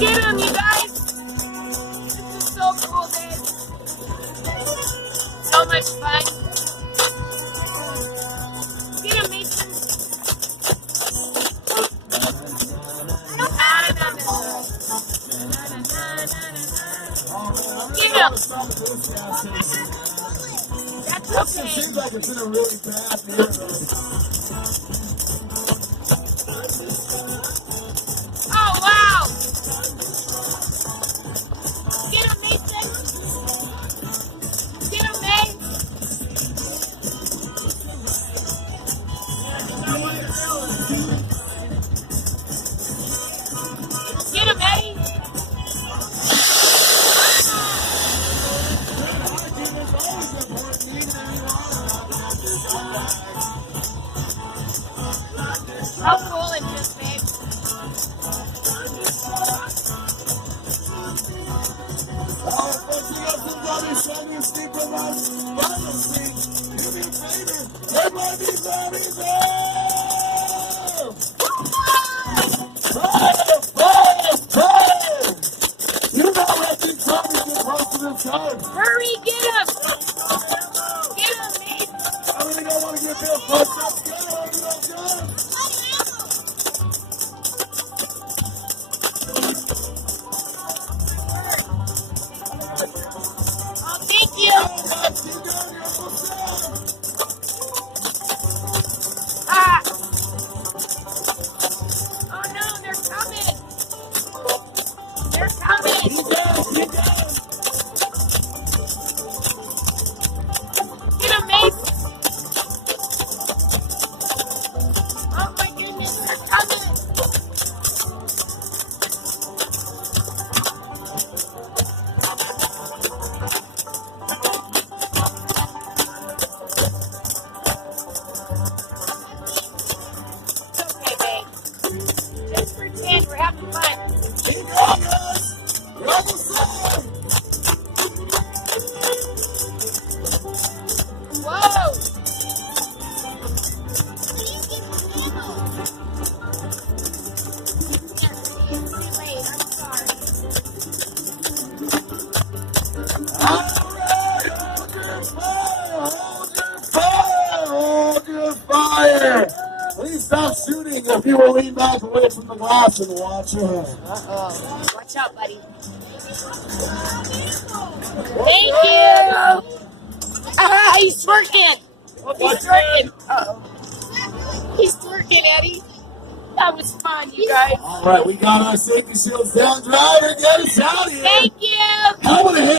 Get him, you guys! This is so cool, babe. So much fun. Get him, Mason. Get him. That's okay. It seems like it's in a really bad neighborhood. Oh, wow. Get him, Mason. Get him, May. Get him, Eddie. How cool is this, babe? Hurry, get him! Get him, Nate! I really don't want to get there first. Let's go. Oh, thank you! Ah! Oh no, they're coming! They're coming! Get him, Mace! Oh my goodness, they're coming! It's okay, babe. Just pretend we're having fun. Whoa! Fire! Please stop shooting if you will lean back away from the glass and watch her. Uh-oh. Watch out, buddy. Thank you! Ah, he's twerking! He's twerking! Uh-oh. He's twerking, Eddie. That was fun, you guys. All right, we got our safety shields down. Driver, get us out of here. Thank you! I'm gonna hit